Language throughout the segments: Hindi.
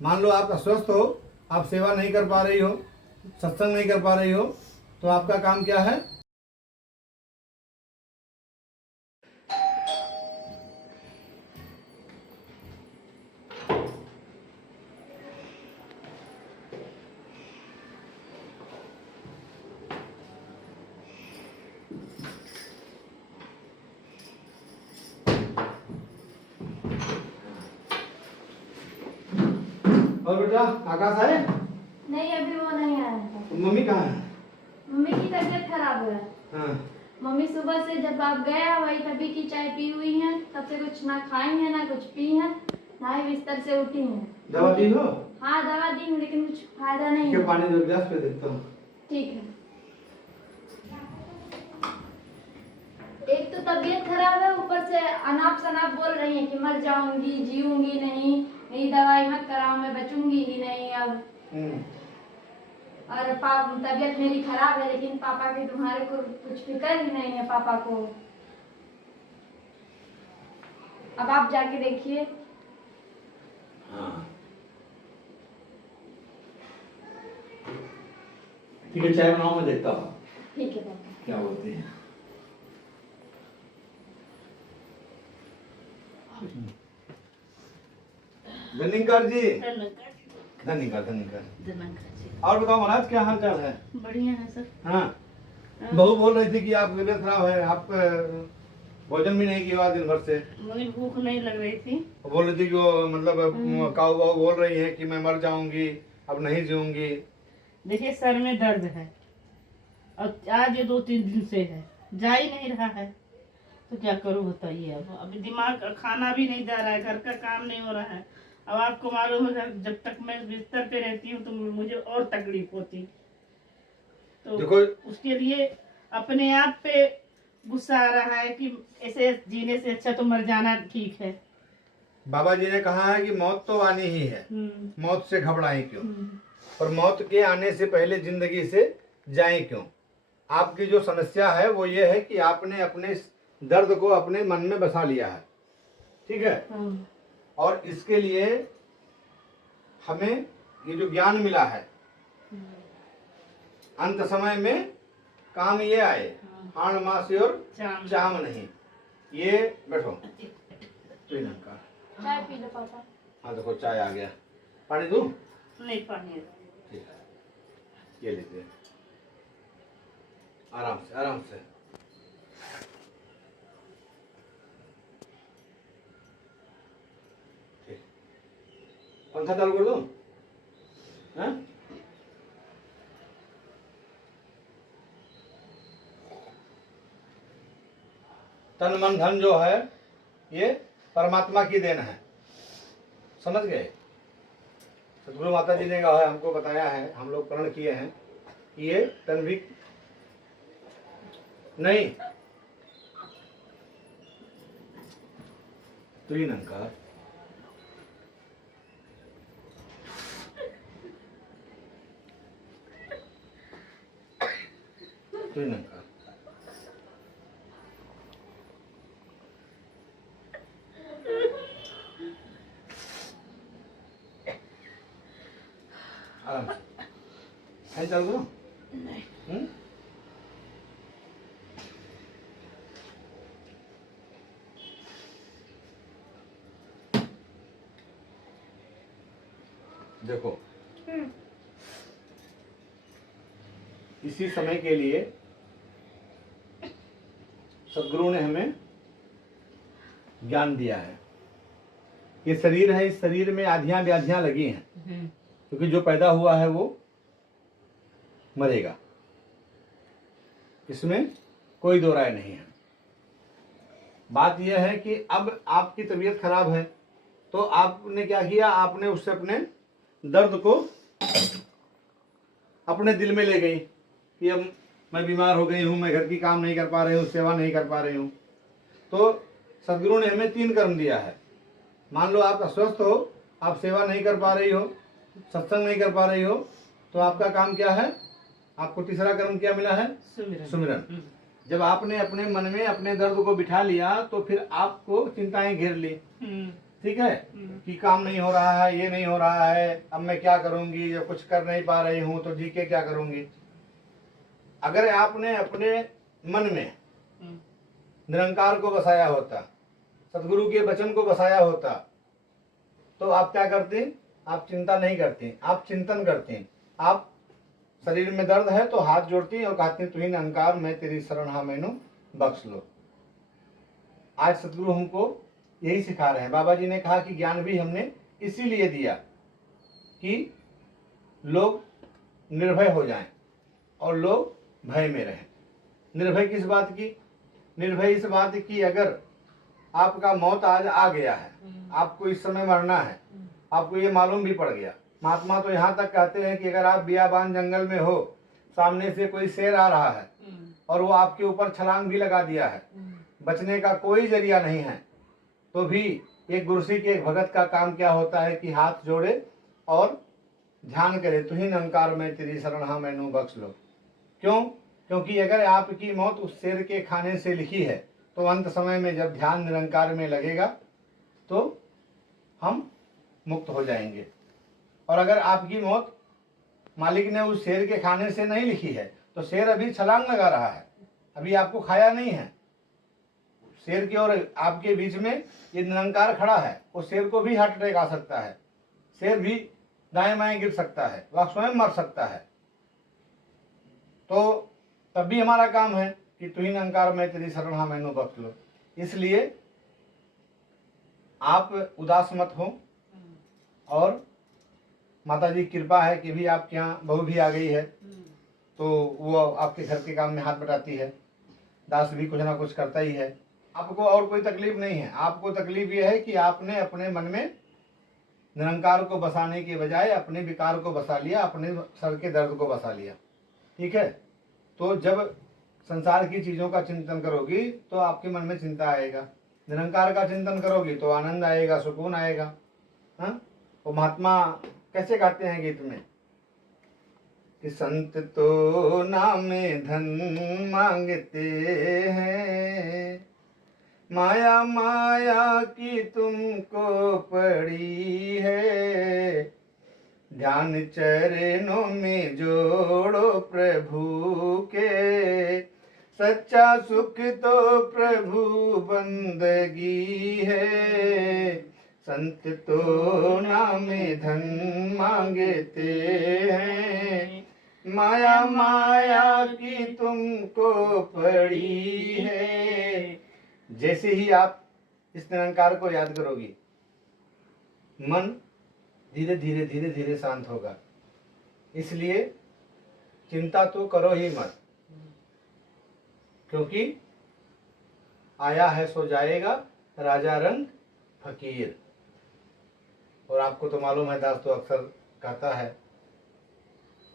मान लो आप अस्वस्थ हो, आप सेवा नहीं कर पा रही हो, सत्संग नहीं कर पा रही हो, तो आपका काम क्या है? और बेटा आकाश है? नहीं, अभी वो नहीं आया है। तो मम्मी कहाँ है? मम्मी की तबीयत खराब है। हाँ। मम्मी सुबह से जब आप गया वही तभी की चाय पी हुई हैं, तब से कुछ ना खाई हैं ना कुछ पी हैं, ना ही बिस्तर से उठी हैं। दवा दी हो? हाँ दवा दी हूँ लेकिन कुछ फायदा नहीं है। पानी दो गिलास पे देता हूँ। ठीक है। एक तो तबीयत खराब है, ऊपर से अनाप शनाप बोल रही है कि मर जाऊंगी, जीऊंगी नहीं, मेरी दवाई मत कराओ, मैं बचूंगी ही नहीं अब। और तबीयत मेरी खराब है लेकिन पापा की तुम्हारे को कुछ फिक्र ही नहीं है पापा को। अब आप जाके देखिए। हाँ ठीक है, चाय बनाओ, मैं देखता हूँ। ठीक है पापा। क्या बोलती है? धन्यकार जी। धन्यकार धन्यकार। और बताओ महाराज, क्या हाल चाल है? बढ़िया है सर। हाँ। बहू बोल रही थी कि आप तबीयत खराब है, आप भोजन भी नहीं किया दिन भर से। मुझे भूख नहीं लग रही थी। बोल रही थी कि वो मतलब काऊ बाऊ बोल रही है कि मैं मर जाऊंगी, अब नहीं जीऊंगी। देखिए सर में दर्द है और आज ये 2-3 दिन से है, जा ही नहीं रहा है, तो क्या करूं बताइए। अब अभी दिमाग, खाना भी नहीं जा रहा है, घर का काम नहीं हो रहा है। अब आपको मालूम है घर जब तक मैं बिस्तर पे रहती हूँ तो मुझे और तकलीफ होती, तो देखो उसके लिए अपने आप पे गुस्सा आ रहा है कि ऐसे जीने से अच्छा तो मर जाना ठीक है। बाबा जी ने कहा है कि मौत तो आनी ही है, मौत से घबराएं क्यों, और मौत के आने से पहले जिंदगी से जाएं क्यों। आपकी जो समस्या है वो ये है कि आपने अपने दर्द को अपने मन में बसा लिया है, ठीक है। और इसके लिए हमें ये जो ज्ञान मिला है, अंत समय में काम ये आए, हाण मासी और चाम नहीं। ये बैठो, चाय पी लो पापा। हाँ देखो चाय आ गया, पानी दूं? नहीं, पानी है। ठीक है, ये लीजिए, आराम से आराम से। ठीक, पंखा चालू कर दूं? हाँ? तन मन धन जो है ये परमात्मा की देन है, समझ गए। सदगुरु माता जी ने कहा है, हमको बताया है, हम लोग प्रण किए हैं कि ये तन भी नहीं तो ही नंकार तो ही नंकार। आराम से फैन चालू करो। नहीं। देखो इसी समय के लिए सदगुरु ने हमें ज्ञान दिया है। ये शरीर है, इस शरीर में आधियां व्याधियां लगी हैं, क्योंकि जो पैदा हुआ है वो मरेगा, इसमें कोई दो राय नहीं है। बात यह है कि अब आपकी तबीयत खराब है तो आपने क्या किया, आपने उससे अपने दर्द को अपने दिल में ले गई कि अब मैं बीमार हो गई हूँ, मैं घर की काम नहीं कर पा रही हूँ, सेवा नहीं कर पा रही हूँ। तो सदगुरु ने हमें 3 कर्म दिया है। मान लो आप अस्वस्थ हो, आप सेवा नहीं कर पा रही हो, सत्संग नहीं कर पा रही हो, तो आपका काम क्या है? आपको तीसरा कर्म क्या मिला है? सुमिरन। जब आपने अपने मन में अपने दर्द को बिठा लिया तो फिर आपको चिंताएं घेर ली, ठीक है, कि काम नहीं हो रहा है, ये नहीं हो रहा है, अब मैं क्या करूंगी, जब कुछ कर नहीं पा रही हूँ तो जी के क्या करूंगी। अगर आपने अपने मन में निरंकार को बसाया होता, सदगुरु के वचन को बसाया होता, तो आप क्या करते, आप चिंता नहीं करते, आप चिंतन करते। आप शरीर में दर्द है तो हाथ जोड़ती और कहती तुही निरंकार मैं तेरी शरण हाँ मैनू बख्श लो। आज सदगुरु हमको यही सिखा रहे हैं। बाबा जी ने कहा कि ज्ञान भी हमने इसीलिए दिया कि लोग निर्भय हो जाएं और लोग भय में रहें। निर्भय किस बात की? निर्भय इस बात की, अगर आपका मौत आज आ गया है, आपको इस समय मरना है, आपको ये मालूम भी पड़ गया। महात्मा तो यहाँ तक कहते हैं कि अगर आप बियाबान जंगल में हो, सामने से कोई शेर आ रहा है और वो आपके ऊपर छलांग भी लगा दिया है, बचने का कोई जरिया नहीं है, तो भी एक गुरुसिख के एक भगत का काम क्या होता है कि हाथ जोड़े और ध्यान करे तुही निरंकार मैं तेरी शरण हाँ मैनू बख्श लो। क्यों? क्योंकि अगर आपकी मौत उस शेर के खाने से लिखी है तो अंत समय में जब ध्यान निरंकार में लगेगा तो हम मुक्त हो जाएंगे। और अगर आपकी मौत मालिक ने उस शेर के खाने से नहीं लिखी है तो शेर अभी छलांग लगा रहा है, अभी आपको खाया नहीं है। शेर की और आपके बीच में ये निरंकार खड़ा है, उस शेर को भी हार्ट अटैक आ सकता है, शेर भी दाएं बाएं गिर सकता है, वह स्वयं मर सकता है। तो तब भी हमारा काम है कि तुही निरंकार मैं तेरी शरण हाँ मैनू बख्श लो। इसलिए आप उदास मत हो। और माता जी की कृपा है कि भी आपके यहाँ बहू भी आ गई है, तो वो आपके घर के काम में हाथ बटाती है, दास भी कुछ ना कुछ करता ही है। आपको और कोई तकलीफ नहीं है। आपको तकलीफ ये है कि आपने अपने मन में निरंकार को बसाने के बजाय अपने विकार को बसा लिया, अपने सर के दर्द को बसा लिया। ठीक है, तो जब संसार की चीज़ों का चिंतन करोगी तो आपके मन में चिंता आएगा, निरंकार का चिंतन करोगी तो आनंद आएगा, सुकून आएगा। हाँ, वो महात्मा कैसे गाते हैं गीत में कि संत तो नामे धन मांगते हैं, माया माया की तुमको पड़ी है, ध्यान चरणों में जोड़ो प्रभु के, सच्चा सुख तो प्रभु बंदगी है, संत तो नामे धन मांगते हैं, माया माया की तुमको पड़ी है। जैसे ही आप इस निरंकार को याद करोगी, मन धीरे धीरे धीरे धीरे शांत होगा। इसलिए चिंता तो करो ही मत, क्योंकि आया है सो जाएगा राजा रंग फकीर। और आपको तो मालूम है, दास तो अक्सर कहता है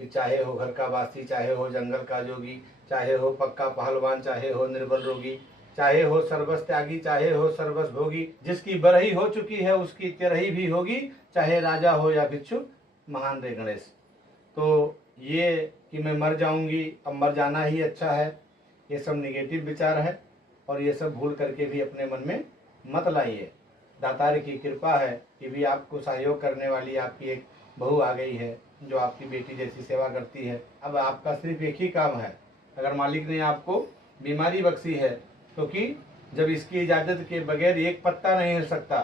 कि चाहे हो घर का वासी, चाहे हो जंगल का जोगी, चाहे हो पक्का पहलवान, चाहे हो निर्बल रोगी, चाहे हो सर्वस त्यागी, चाहे हो सर्वस भोगी, जिसकी बरही हो चुकी है उसकी तेरही भी होगी, चाहे राजा हो या भिक्षु महान रे गणेश। तो ये कि मैं मर जाऊंगी, अब मर जाना ही अच्छा है, ये सब निगेटिव विचार है और ये सब भूल करके भी अपने मन में मत लाइए। दातार की कृपा है कि भी आपको सहयोग करने वाली आपकी एक बहू आ गई है जो आपकी बेटी जैसी सेवा करती है। अब आपका सिर्फ एक ही काम है, अगर मालिक ने आपको बीमारी बख्शी है, क्योंकि जब इसकी इजाज़त के बगैर एक पत्ता नहीं हिल सकता,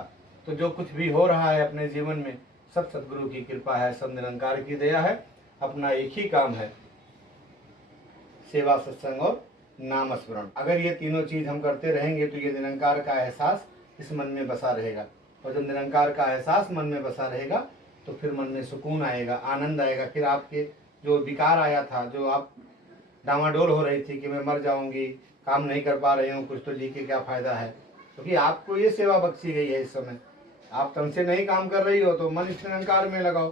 तो जो कुछ भी हो रहा है अपने जीवन में सब सद्गुरु की कृपा है, सब निरंकार की दया है। अपना एक ही काम है, सेवा, सत्संग और नाम स्मरण। अगर ये तीनों चीज़ हम करते रहेंगे तो ये निरंकार का एहसास इस मन में बसा रहेगा, और जब निरंकार का एहसास मन में बसा रहेगा तो फिर मन में सुकून आएगा, आनंद आएगा। फिर आपके जो विकार आया था, जो आप डामाडोल हो रही थी कि मैं मर जाऊंगी, काम नहीं कर पा रही हूँ, कुछ तो जी के क्या फ़ायदा है, क्योंकि आपको ये सेवा बख्शी गई है। इस समय आप तन से नहीं काम कर रही हो तो मन इस निरंकार में लगाओ।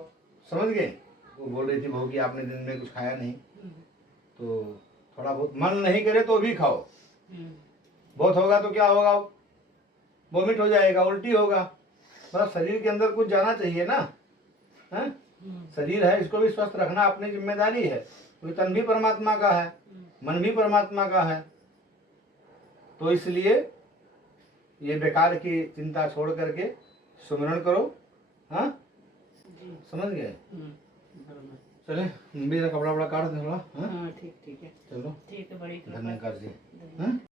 समझ गए? वो बोल रही थी बहू कि आपने दिन में कुछ खाया नहीं, तो थोड़ा बहुत मन नहीं करे तो भी खाओ, बहुत होगा तो क्या होगा, वोमिट हो जाएगा, उल्टी होगा, मतलब शरीर के अंदर कुछ जाना चाहिए ना। है शरीर है, इसको भी स्वस्थ रखना अपनी जिम्मेदारी है, क्योंकि तन भी परमात्मा का है, मन भी परमात्मा का है। तो इसलिए ये बेकार की चिंता छोड़ करके सुमिरन करो। हाँ, जी। समझ गए? बराबर। चले, मेरा कपड़ा वपड़ा काट दे थोड़ा। हाँ, हाँ ठीक ठीक है, चलो, ठीक है, बड़ी कृपा। धन्यवाद जी। धन्यवाद। हाँ?